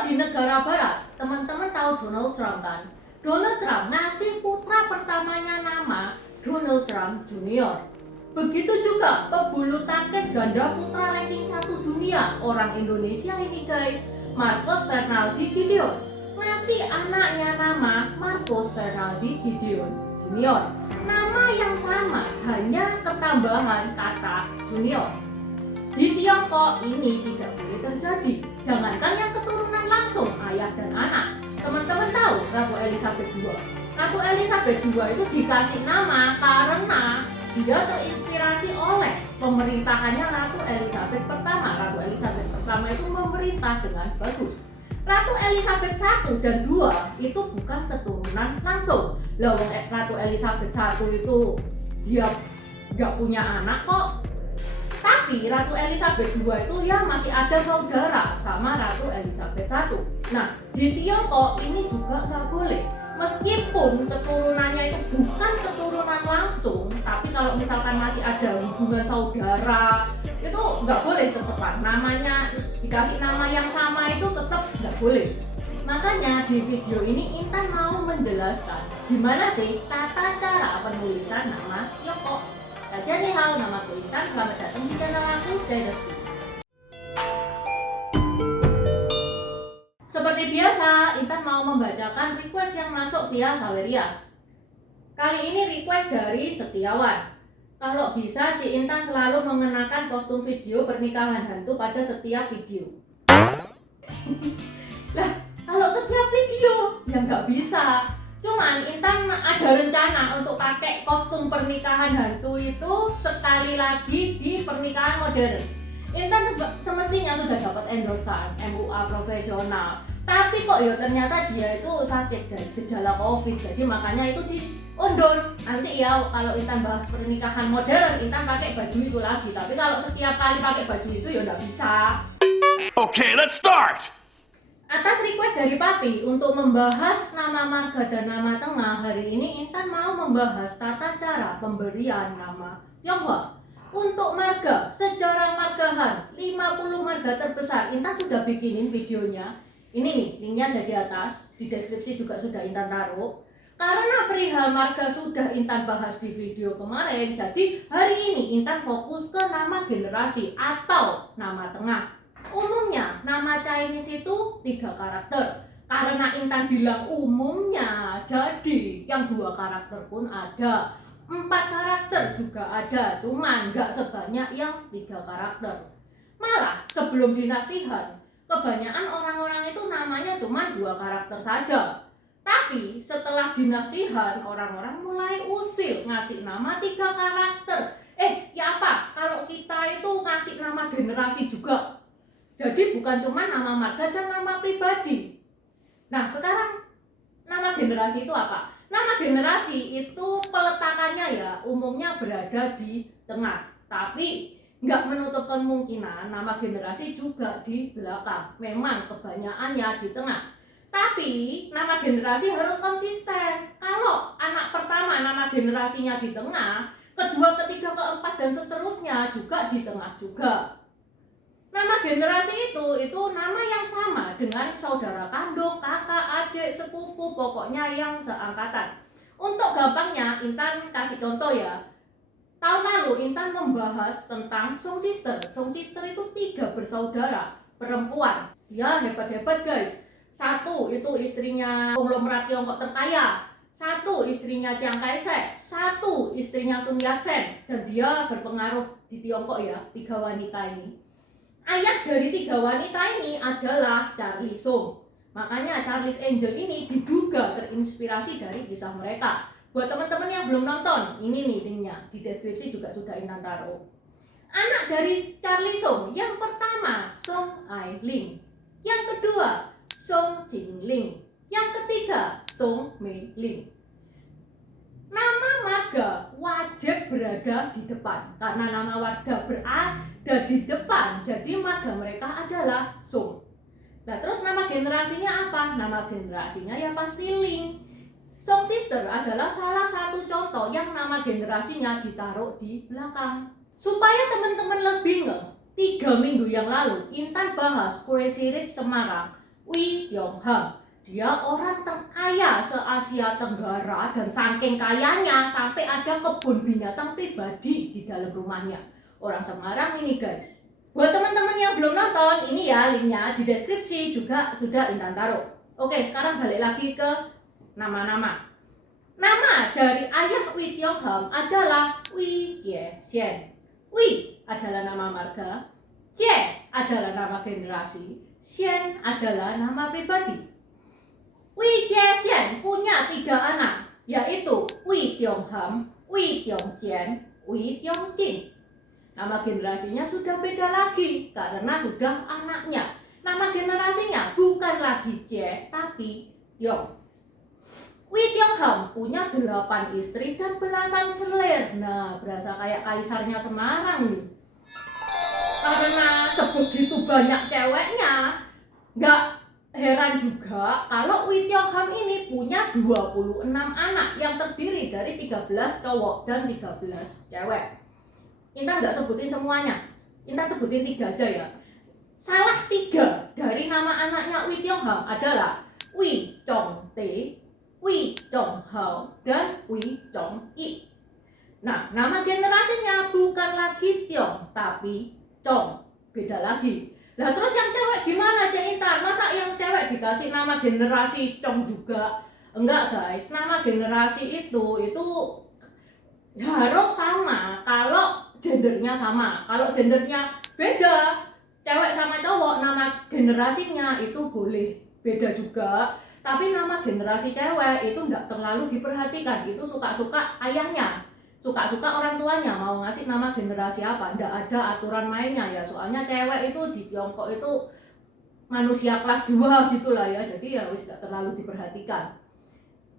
Kalau di negara barat, teman-teman tahu Donald Trump kan? Donald Trump ngasih putra pertamanya nama Donald Trump Junior. Begitu juga pebulu tangkis ganda putra ranking 1 dunia orang Indonesia ini guys, Marcos Fernaldi Gideon, ngasih anaknya nama Marcos Fernaldi Gideon Junior. Nama yang sama, hanya ketambahan kata junior. Di Tiongkok ini tidak boleh terjadi. Jangankan yang keturunan langsung ayah dan anak. Teman-teman tahu Ratu Elizabeth II. Ratu Elizabeth II itu dikasih nama karena dia terinspirasi oleh pemerintahannya Ratu Elizabeth pertama. Ratu Elizabeth pertama itu memerintah dengan bagus. Ratu Elizabeth I dan II itu bukan keturunan langsung. Loh, Ratu Elizabeth I itu dia nggak punya anak kok. Tapi Ratu Elizabeth II itu ya masih ada saudara sama Ratu Elizabeth I. Nah, di Tiongkok ini juga nggak boleh. Meskipun keturunannya itu bukan keturunan langsung, tapi kalau misalkan masih ada hubungan saudara, itu nggak boleh tetepan. Namanya dikasih nama yang sama itu tetap nggak boleh. Makanya di video ini Intan mau menjelaskan gimana sih tata cara penulisan nama Tiongkok. Jadi hal, nama aku Intan, selamat datang di channel aku, Dynasty. Seperti biasa, Intan mau membacakan request yang masuk via Sawerias. Kali ini request dari Setiawan. Kalau bisa, Ci Intan selalu mengenakan kostum video pernikahan hantu pada setiap video. Lah, kalau setiap video, ya nggak bisa. Cuman Intan ada rencana untuk pakai kostum pernikahan hantu itu sekali lagi di pernikahan modern. Intan semestinya sudah dapat endorsan MUA profesional, tapi kok ya ternyata dia itu sakit guys, gejala COVID, jadi makanya itu diundur. Nanti ya kalau Intan bahas pernikahan modern, Intan pakai baju itu lagi, tapi kalau setiap kali pakai baju itu ya nggak bisa. Okay, let's start! Atas request dari Papi untuk membahas nama marga dan nama tengah, hari ini Intan mau membahas tata cara pemberian nama Tionghoa. Untuk marga, sejarah margahan, 50 marga terbesar, Intan sudah bikinin videonya. Ini nih, linknya ada di atas, di deskripsi juga sudah Intan taruh. Karena perihal marga sudah Intan bahas di video kemarin, jadi hari ini Intan fokus ke nama generasi atau nama tengah. Umumnya nama Chinese itu 3 karakter. Karena Intan bilang umumnya, jadi yang 2 karakter pun ada, 4 karakter juga ada, cuman nggak sebanyak yang 3 karakter. Malah sebelum dinasti Han, kebanyakan orang-orang itu namanya cuma 2 karakter saja. Tapi setelah dinasti Han, orang-orang mulai usil ngasih nama 3 karakter. Ya apa? Kalau kita itu ngasih nama generasi juga. Jadi bukan cuma nama marga dan nama pribadi. Nah sekarang nama generasi itu apa? Nama generasi itu peletakannya ya umumnya berada di tengah. Tapi nggak menutup kemungkinan nama generasi juga di belakang. Memang kebanyakannya di tengah. Tapi nama generasi harus konsisten. Kalau anak pertama nama generasinya di tengah, kedua, ketiga, keempat, dan seterusnya juga di tengah juga. Nama generasi itu nama yang sama dengan saudara kandung, kakak, adik, sepupu, pokoknya yang seangkatan. Untuk gampangnya, Intan kasih contoh ya. Tahun lalu Intan membahas tentang Song Sister. Song Sister itu 3 bersaudara perempuan. Dia hebat-hebat guys. 1 itu istrinya konglomerat Tiongkok terkaya. 1 istrinya Chiang Kai-shek. 1 istrinya Sun Yat-sen. Dan dia berpengaruh di Tiongkok ya, 3 wanita ini. Ayah dari 3 wanita ini adalah Charlie Sung. Makanya Charlie's Angel ini diduga terinspirasi dari kisah mereka. Buat teman-teman yang belum nonton, ini nih linknya, di deskripsi juga sudah Intan taruh. Anak dari Charlie Sung, yang pertama Song Ai Ling, yang kedua Song Jing Ling, yang ketiga Song Mei Ling. Nama marga wajib berada di depan, karena nama warga berada di depan, jadi marga mereka adalah Song. Nah terus nama generasinya apa? Nama generasinya ya pasti Ling. Song Sister adalah salah satu contoh yang nama generasinya ditaruh di belakang. Supaya teman-teman lebih nggak, 3 minggu yang lalu Intan bahas Crazy Rich Semarang. Wee Yongham. Dia orang terkaya se-Asia Tenggara dan saking kayanya sampai ada kebun binatang pribadi di dalam rumahnya. Orang Semarang ini guys. Buat teman-teman yang belum nonton, ini ya linknya di deskripsi juga sudah Intan taruh. Oke, sekarang balik lagi ke nama-nama. Nama dari ayah Wee Yongham adalah Wee Jie-xian. Wee adalah nama marga, Jie adalah nama generasi, Xian adalah nama pribadi. Wee Jie-xian punya 3 anak, yaitu Wee Yongham, Wee Yongjian, Wee Yongjin. Nama generasinya sudah beda lagi karena sudah anaknya. Nama generasinya bukan lagi Jie tapi Yong. Wee Yongham punya 8 istri dan belasan selir. Nah, berasa kayak kaisarnya Semarang nih. Karena sebegitu banyak ceweknya, nggak heran juga kalau Wee Yongham ini punya 26 anak yang terdiri dari 13 cowok dan 13 cewek. Intan nggak sebutin semuanya, Intan sebutin 3 aja ya. Salah 3 dari nama anaknya Wee Yongham adalah Wee Chong-tae, Wee Chong-hao, dan Wee Chong-i. Nah, nama generasinya bukan lagi Tiong, tapi Chong. Beda lagi. Lah terus yang cewek gimana Cek Intan? Masa yang cewek dikasih nama generasi Chong juga? Enggak guys, nama generasi itu harus sama kalau gendernya sama. Kalau gendernya beda, cewek sama cowok, nama generasinya itu boleh beda juga. Tapi nama generasi cewek itu enggak terlalu diperhatikan. Itu suka-suka ayahnya, suka-suka orang tuanya mau ngasih nama generasi apa. Enggak ada aturan mainnya ya. Soalnya cewek itu di Tiongkok itu manusia kelas 2 gitulah ya. Jadi ya wis enggak terlalu diperhatikan.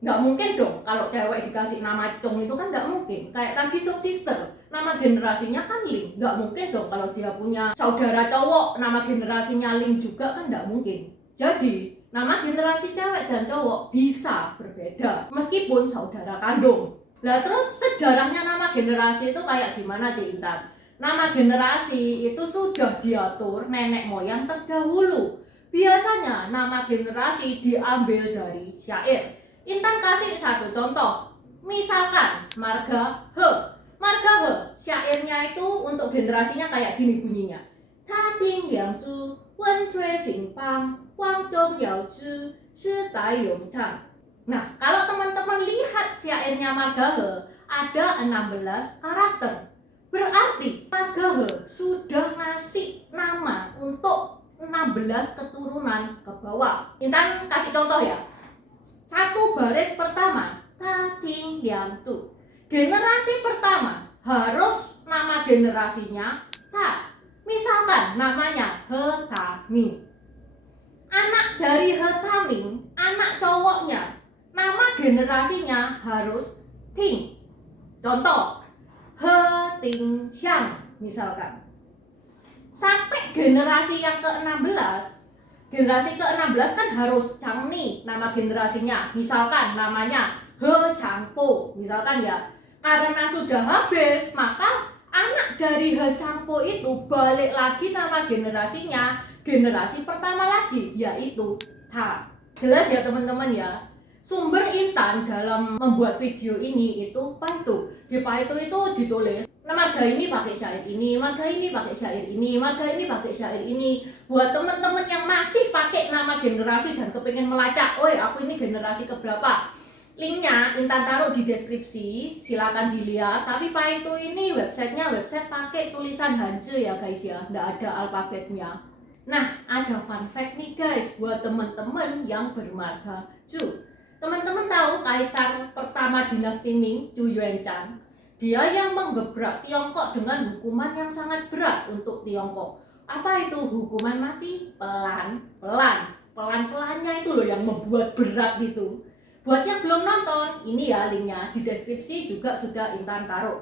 Nggak mungkin dong kalau cewek dikasih nama Chong itu kan nggak mungkin. Kayak tadi Sok Sister, nama generasinya kan Ling. Nggak mungkin dong kalau dia punya saudara cowok nama generasinya Ling juga kan nggak mungkin. Jadi nama generasi cewek dan cowok bisa berbeda meskipun saudara kandung. Lah terus sejarahnya nama generasi itu kayak gimana Cik Intan? Nama generasi itu sudah diatur nenek moyang terdahulu. Biasanya nama generasi diambil dari syair. Intan kasih satu contoh. Misalkan marga He. Marga He, syairnya itu untuk generasinya kayak gini bunyinya. Ta ting liang zhu, wen shui xing bang, wang zhong yao zhi, shi dai yong chang. Nah, kalau teman-teman lihat syairnya marga He, ada 16 karakter. Berarti marga He sudah ngasih nama untuk 16 keturunan ke bawah. Intan kasih contoh ya. Satu baris pertama, ta ting liang tu. Generasi pertama harus nama generasinya ta. Misalkan namanya He Taming. Anak dari He Taming, anak cowoknya, nama generasinya harus Ting. Contoh, He Ting Xiang misalkan. Sampai generasi yang ke-16, generasi ke-16 kan harus Changni nama generasinya. Misalkan namanya He Changpo misalkan ya. Karena sudah habis, maka anak dari He Changpo itu balik lagi nama generasinya, generasi pertama lagi, yaitu Ta. Jelas ya teman-teman ya. Sumber Intan dalam membuat video ini itu Paitu. Di Paitu itu ditulis marga ini pakai syair ini, marga ini pakai syair ini, marga ini pakai syair ini. Buat teman-teman yang masih pakai nama generasi dan kepengen melacak, oi aku ini generasi keberapa? Linknya Intan taruh di deskripsi, silakan dilihat. Tapi Paitu ini websitenya website pakai tulisan Hanzi ya guys ya, nggak ada alfabetnya. Nah, ada fun fact nih guys buat teman-teman yang bermarga Chu. Teman-teman tahu kaisar pertama dinasti Ming, Chu Yuanchan? Dia yang menggebrak Tiongkok dengan hukuman yang sangat berat untuk Tiongkok. Apa itu hukuman mati? Pelan-pelan. Pelan-pelannya itu loh yang membuat berat gitu. Buat yang belum nonton, ini ya linknya di deskripsi juga sudah Intan taruh.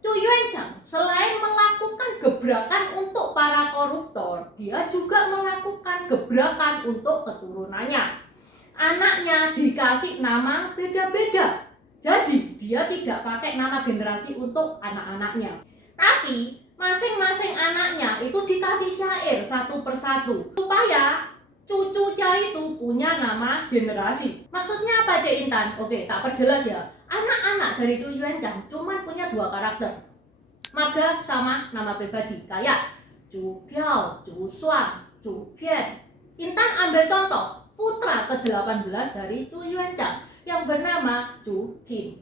Chu Yuanchan selain melakukan gebrakan untuk para koruptor, dia juga melakukan gebrakan untuk keturunannya. Anaknya dikasih nama beda-beda. Jadi dia tidak pakai nama generasi untuk anak-anaknya. Tapi masing-masing anaknya itu dikasih syair satu persatu supaya cucunya punya nama generasi. Maksudnya apa Cik Intan? Oke, tak perjelas ya. Anak-anak dari Cu Yuanchang cuma punya 2 karakter, marga sama nama pribadi, kayak Cu Piao, Cu Shuang, Cu Pian. Intan ambil contoh putra ke-18 dari Cu Yuanchang yang bernama Cu Pin.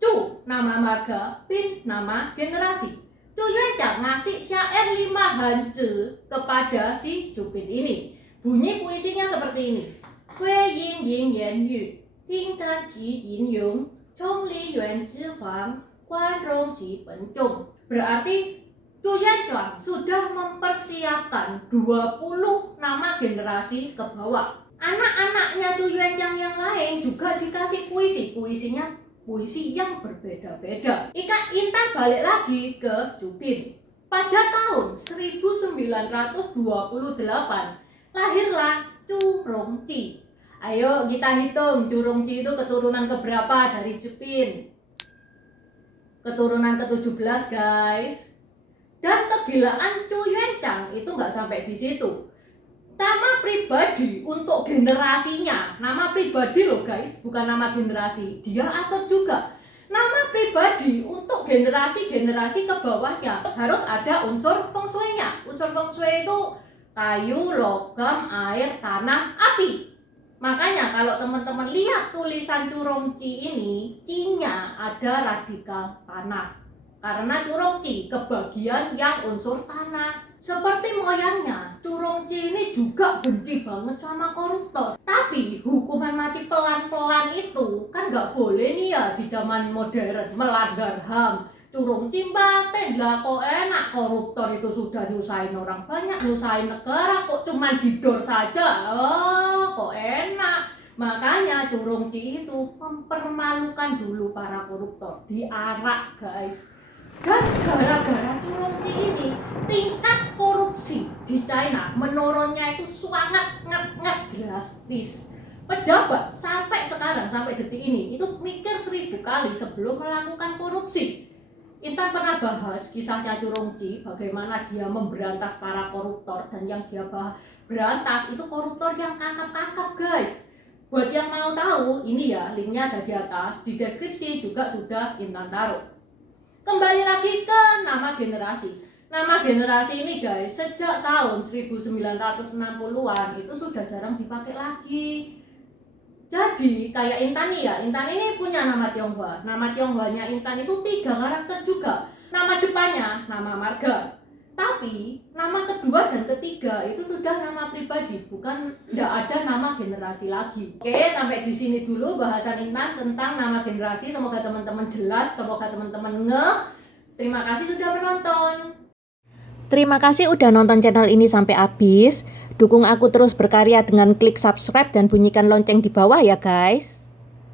Cu nama marga, Pin nama generasi. Cu Yuanchang ngasih syair 5 hanzi kepada si Cu Pin ini. Bunyi puisinya seperti ini. Hui yin yin yan yu, ting tan ji yin yung, chong li yuan zhi fang, guan rong xi pen zhong. Berarti Cu Yuanchang sudah mempersiapkan 20 nama generasi ke bawah. Anak-anaknya Cu Yuanchang yang lain juga dikasih puisi. Puisinya puisi yang berbeda-beda. Intan balik lagi ke Cu Pin. Pada tahun 1928 lahirlah Cu Rongji. Ayo kita hitung Cu Rongji itu keturunan keberapa dari Cu Pin? Keturunan ke-17 guys. Dan kegilaan Cu Yuanchang itu nggak sampai di situ. Nama pribadi untuk generasinya, nama pribadi loh guys, bukan nama generasi. Dia atur juga nama pribadi untuk generasi-generasi ke bawahnya harus ada unsur feng shui-nya. Unsur feng shui itu kayu, logam, air, tanah, api. Makanya kalau teman-teman lihat tulisan Cu Rongji ini, C-nya ada radikal tanah. Karena Cu Rongji kebagian yang unsur tanah. Seperti moyangnya, Cu Rongji ini juga benci banget sama koruptor. Tapi hukuman mati pelan-pelan itu kan nggak boleh nih ya di zaman modern, melanggar HAM. Cu Rongji batin lah, kok enak koruptor itu sudah nyusahin orang banyak, nyusahin negara, kok cuman didor saja. Oh, kok enak. Makanya Cu Rongji itu mempermalukan dulu para koruptor, diarak guys. Dan gara-gara Cu Rongji ini tingkat korupsi di China menurunnya itu sangat drastis. Pejabat sampai sekarang, sampai detik ini itu mikir 1000 kali sebelum melakukan korupsi. Intan pernah bahas kisahnya Cu Rongji, bagaimana dia memberantas para koruptor, dan yang dia berantas itu koruptor yang kakap-kakap guys. Buat yang mau tahu, ini ya linknya ada di atas, di deskripsi juga sudah Intan taruh. Kembali lagi ke nama generasi. Nama generasi ini guys, sejak tahun 1960-an itu sudah jarang dipakai lagi. Jadi kayak Intan nih ya, Intan ini punya nama Tionghoa. Nama Tionghoanya Intan itu 3 karakter juga. Nama depannya nama marga. Tapi nama kedua dan ketiga itu sudah nama pribadi, bukan tidak ada nama generasi lagi. Oke, sampai di sini dulu bahasan Intan tentang nama generasi. Semoga teman-teman jelas, semoga teman-teman ngeh. Terima kasih sudah menonton. Terima kasih udah nonton channel ini sampai habis. Dukung aku terus berkarya dengan klik subscribe dan bunyikan lonceng di bawah ya guys.